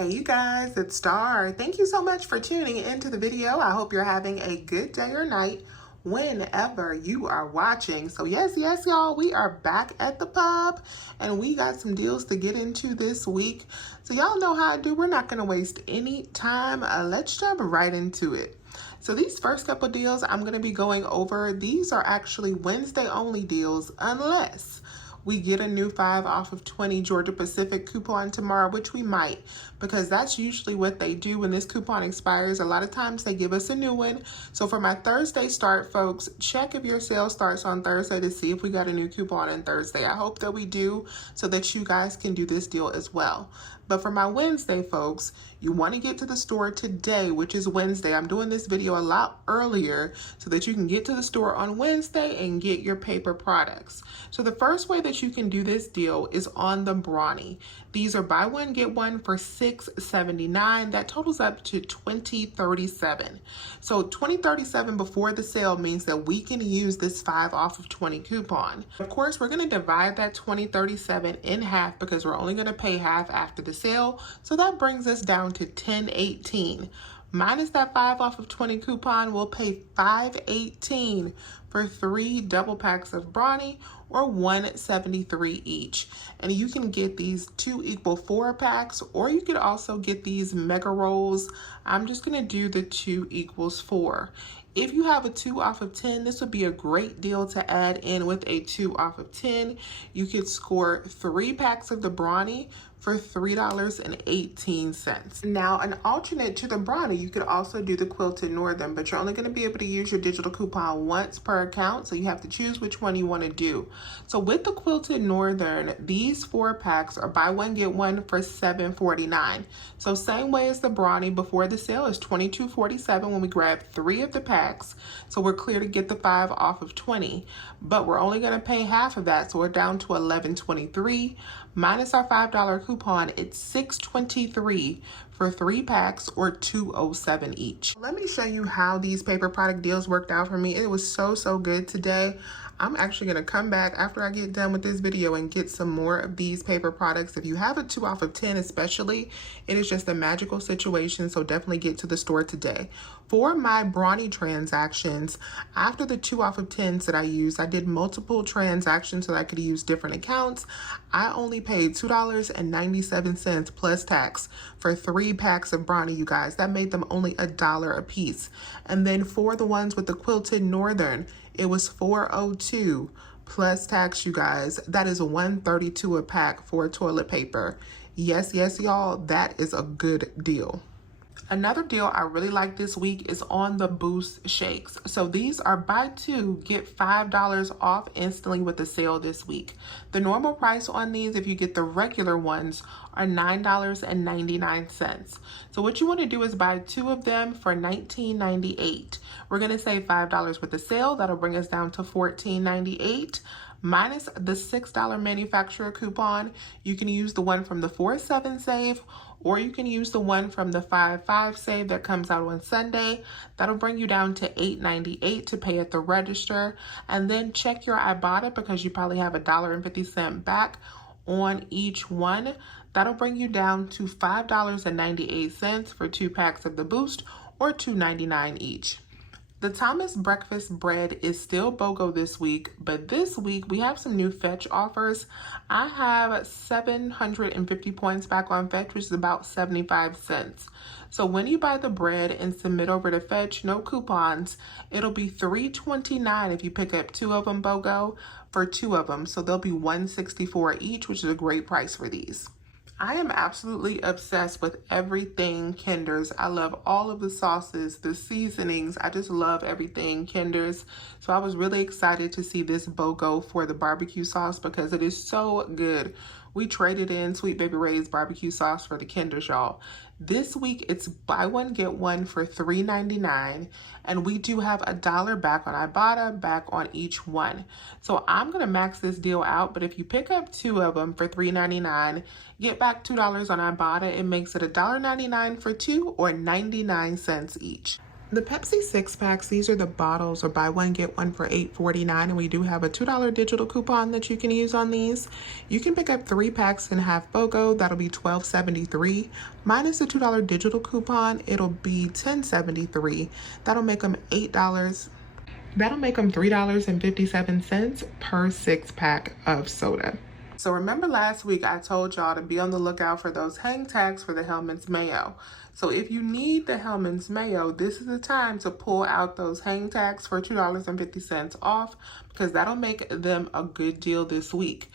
Hey you guys, it's Star. Thank you so much for tuning into the video. I hope you're having a good day or night whenever you are watching. So yes, y'all, we are back at the pub and we got some deals to get into this week. So y'all know how I do. We're not going to waste any time. Let's jump right into it. So these first couple deals I'm going to be going over, these are actually Wednesday only deals unless we get a new 5 off of 20 Georgia Pacific coupon tomorrow, which we might, because that's usually what they do when this coupon expires. A lot of times they give us a new one. So for my Thursday start, folks, check if your sale starts on Thursday to see if we got a new coupon on Thursday. I hope that we do so that you guys can do this deal as well. But for my Wednesday, folks, you want to get to the store today, which is Wednesday. I'm doing this video a lot earlier so that you can get to the store on Wednesday and get your paper products. So the first way that you can do this deal is on the Bronny. These are buy one, get one for $6.79. That totals up to $20.37. So $20.37 before the sale means that we can use this 5 off of 20 coupon. Of course, we're going to divide that $20.37 in half because we're only going to pay half after the sale. So that brings us down to $10.18. Minus that 5 off of 20 coupon, we'll pay $5.18 for 3 double packs of Bronny, or $1.73 each. And you can get these 2 equal 4 packs, or you could also get these mega rolls. I'm just gonna do the 2 equals 4. If you have a 2 off of 10, this would be a great deal to add in with a 2 off of 10. You could score 3 packs of the Bronny for $3.18. Now, an alternate to the Bronny, you could also do the Quilted Northern, but you're only going to be able to use your digital coupon once per account, so you have to choose which one you want to do. So with the Quilted Northern, these 4 packs are buy one, get one for $7.49. So same way as the Bronny before the sale is $22.47 when we grab 3 of the packs. So we're clear to get the 5 off of 20, but we're only going to pay half of that, so we're down to $11.23. Minus our $5 coupon, it's $6.23 for 3 packs, or $2.07 each. Let me show you how these paper product deals worked out for me. It was so good today. I'm actually going to come back after I get done with this video and get some more of these paper products. If you have a 2 off of 10 especially, it is just a magical situation, so definitely get to the store today. For my Bronny transactions, after the 2 off of 10s that I used, I did multiple transactions so that I could use different accounts. I only paid $2.97 plus tax for 3 packs of Bronny, you guys. That made them only $1 a piece. And then for the ones with the Quilted Northern, it was $4.02 plus tax, you guys. That is $1.32 a pack for toilet paper. Yes, y'all, that is a good deal. Another deal I really like this week is on the Boost shakes. So these are buy 2, get $5 off instantly with the sale this week. The normal price on these, if you get the regular ones, are $9.99. So what you want to do is buy 2 of them for $19.98. We're going to save $5 with the sale. That'll bring us down to $14.98. Minus the $6 manufacturer coupon, you can use the one from the 4/7 save, or you can use the one from the 5/5 save that comes out on Sunday. That'll bring you down to $8.98 to pay at the register. And then check your Ibotta because you probably have $1.50 back on each one. That'll bring you down to $5.98 for 2 packs of the Boost, or $2.99 each. The Thomas breakfast bread is still BOGO this week, but this week we have some new Fetch offers. I have 750 points back on Fetch, which is about 75 cents. So when you buy the bread and submit over to Fetch, no coupons, it'll be $3.29 if you pick up 2 of them BOGO for 2 of them. So they'll be $1.64 each, which is a great price for these. I am absolutely obsessed with everything Kinder's. I love all of the sauces, the seasonings. I just love everything Kinder's. So I was really excited to see this BOGO for the barbecue sauce because it is so good. We traded in Sweet Baby Ray's barbecue sauce for the Kinder's, y'all. This week, it's buy one, get one for $3.99. And we do have $1 back on Ibotta, back on each one. So I'm going to max this deal out. But if you pick up 2 of them for $3.99, get back $2 on Ibotta, it makes it $1.99 for 2, or 99 cents each. The Pepsi 6-packs, these are the bottles, or buy one, get one for $8.49, and we do have a $2 digital coupon that you can use on these. You can pick up 3 packs and half BOGO, that'll be $12.73. Minus the $2 digital coupon, it'll be $10.73. That'll make them $8. That'll make them $3.57 per 6-pack of soda. So remember last week I told y'all to be on the lookout for those hang tags for the Heinz Mayo. So if you need the Heinz Mayo, this is the time to pull out those hang tags for $2.50 off, because that'll make them a good deal this week.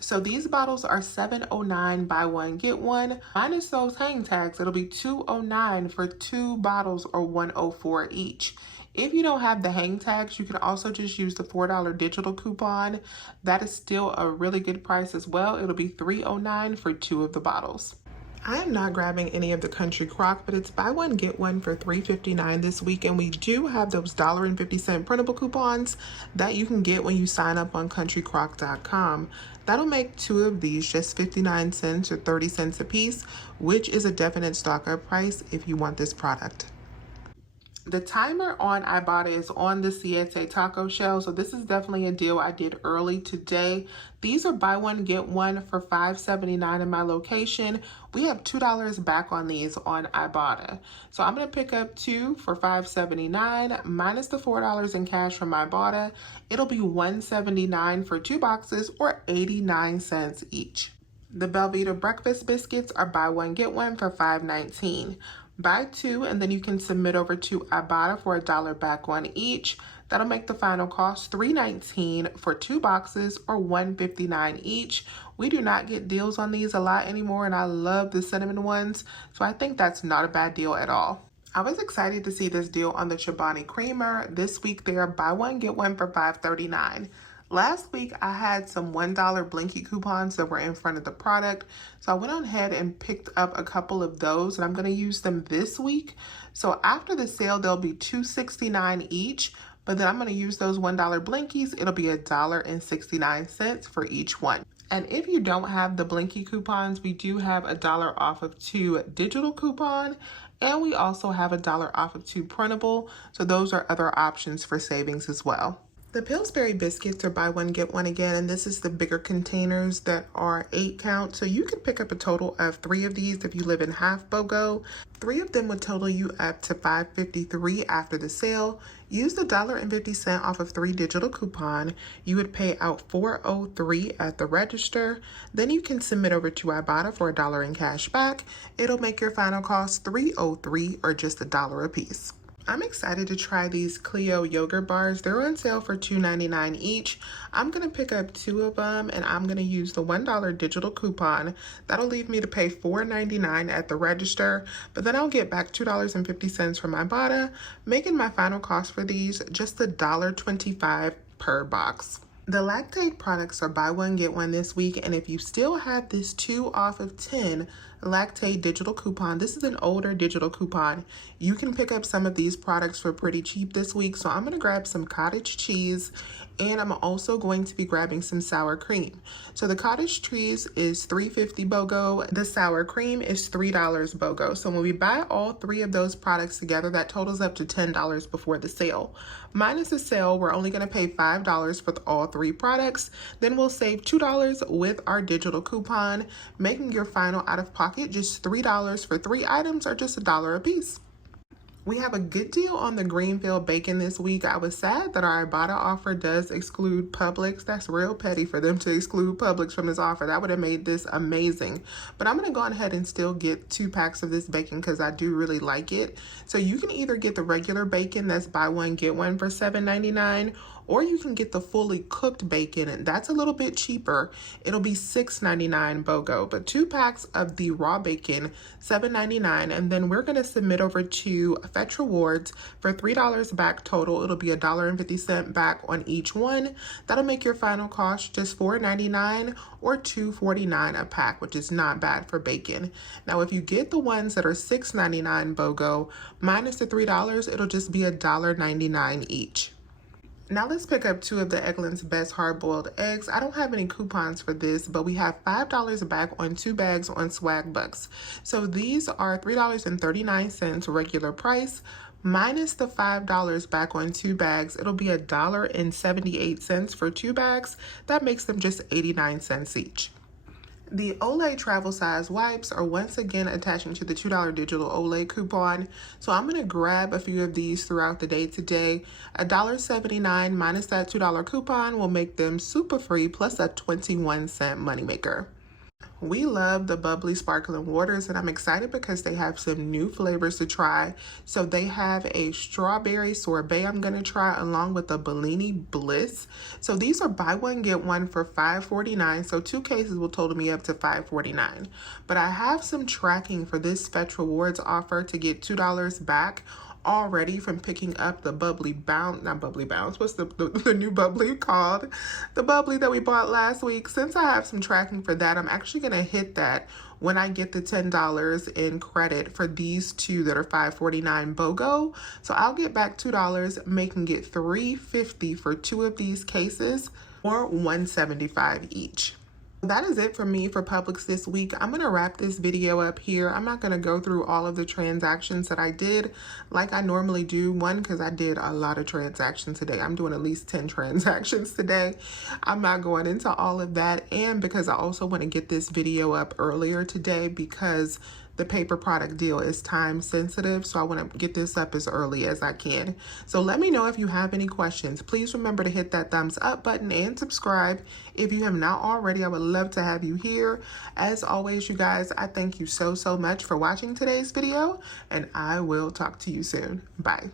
So these bottles are $7.09 buy one get one. Minus those hang tags, it'll be $2.09 for 2 bottles, or $1.04 each. If you don't have the hang tags, you can also just use the $4 digital coupon. That is still a really good price as well. It'll be $3.09 for 2 of the bottles. I am not grabbing any of the Country Crock, but it's buy one get one for $3.59 this week, and we do have those $1.50 printable coupons that you can get when you sign up on countrycrock.com. That'll make 2 of these just 59 cents or 30 cents a piece, which is a definite stock up price if you want this product. The timer on Ibotta is on the Siete taco shell, so this is definitely a deal I did early today. These are buy one get one for $5.79 in my location. We have $2 back on these on Ibotta. So I'm going to pick up 2 for $5.79 minus the $4 in cash from Ibotta. It'll be $1.79 for 2 boxes, or 89 cents each. The Belvita breakfast biscuits are buy one get one for $5.19. Buy 2 and then you can submit over to Ibotta for $1 back on each. That'll make the final cost $3.19 for 2 boxes, or $1.59 each. We do not get deals on these a lot anymore, and I love the cinnamon ones, so I think that's not a bad deal at all. I was excited to see this deal on the Chibani creamer. This week they are buy one get one for $5.39. Last week, I had some $1 Blinky coupons that were in front of the product. So I went on ahead and picked up a couple of those, and I'm going to use them this week. So after the sale, they'll be $2.69 each. But then I'm going to use those $1 Blinkies. It'll be $1.69 for each one. And if you don't have the Blinky coupons, we do have $1 off of 2 digital coupon. And we also have $1 off of 2 printable. So those are other options for savings as well. The Pillsberry biscuits are buy one get one again, and this is the bigger containers that are 8 count. So you can pick up a total of 3 of these if you live in half BOGO. 3 of them would total you up to $5.53 after the sale. Use the $1.50 off of 3 digital coupon. You would pay out $4.03 at the register. Then you can submit over to Ibotta for $1 in cash back. It'll make your final cost $3.03, or just $1 a piece. I'm excited to try these Clio yogurt bars. They're on sale for $2.99 each. I'm going to pick up 2 of them, and I'm going to use the $1 digital coupon. That'll leave me to pay $4.99 at the register, but then I'll get back $2.50 from Ibotta, making my final cost for these just $1.25 per box. The Lactaid products are buy one get one this week, and if you still have this 2 off of 10 Lactaid digital coupon, this is an older digital coupon, you can pick up some of these products for pretty cheap this week. So I'm going to grab some cottage cheese, and I'm also going to be grabbing some sour cream. So the cottage cheese is $3.50 BOGO. The sour cream is $3 BOGO. So when we buy all 3 of those products together, that totals up to $10 before the sale. Minus the sale, we're only going to pay $5 for all 3 products. Then we'll save $2 with our digital coupon, making your final out-of-pocket just $3 for 3 items, or just $1 a piece. We have a good deal on the Greenfield bacon this week. I was sad that our Ibotta offer does exclude Publix. That's real petty for them to exclude Publix from this offer. That would have made this amazing. But I'm going to go ahead and still get 2 packs of this bacon because I do really like it. So you can either get the regular bacon that's buy one get one for $7.99, or you can get the fully cooked bacon, and that's a little bit cheaper. It'll be $6.99 BOGO, but 2 packs of the raw bacon, $7.99, and then we're gonna submit over to Fetch Rewards for $3 back total. It'll be $1.50 back on each one. That'll make your final cost just $4.99 or $2.49 a pack, which is not bad for bacon. Now, if you get the ones that are $6.99 BOGO minus the $3, it'll just be $1.99 each. Now let's pick up 2 of the Eggland's Best Hard-Boiled Eggs. I don't have any coupons for this, but we have $5 back on 2 bags on Swag Bucks. So these are $3.39 regular price, minus the $5 back on 2 bags. It'll be $1.78 for 2 bags. That makes them just 89 cents each. The Olay travel size wipes are once again attaching to the $2 digital Olay coupon. So I'm going to grab a few of these throughout the day today. $1.79 minus that $2 coupon will make them super free plus a 21-cent moneymaker. We love the bubbly sparkling waters, and I'm excited because they have some new flavors to try. So they have a strawberry sorbet I'm going to try along with a Bellini Bliss. So these are buy one get one for $5.49. So 2 cases will total me up to $5.49. But I have some tracking for this Fetch Rewards offer to get $2 back already from picking up the bubbly bounce, not bubbly bounce, what's the new bubbly called? The bubbly that we bought last week. Since I have some tracking for that, I'm actually going to hit that when I get the $10 in credit for these 2 that are $5.49 BOGO. So I'll get back $2, making it $3.50 for 2 of these cases, or $1.75 each. That is it for me for Publix this week. I'm going to wrap this video up here. I'm not going to go through all of the transactions that I did like I normally do. One, because I did a lot of transactions today. I'm doing at least 10 transactions today. I'm not going into all of that. And because I also want to get this video up earlier today because the paper product deal is time sensitive, so I want to get this up as early as I can. So let me know if you have any questions. Please remember to hit that thumbs up button and subscribe. If you have not already, I would love to have you here. As always, you guys, I thank you so much for watching today's video, and I will talk to you soon. Bye.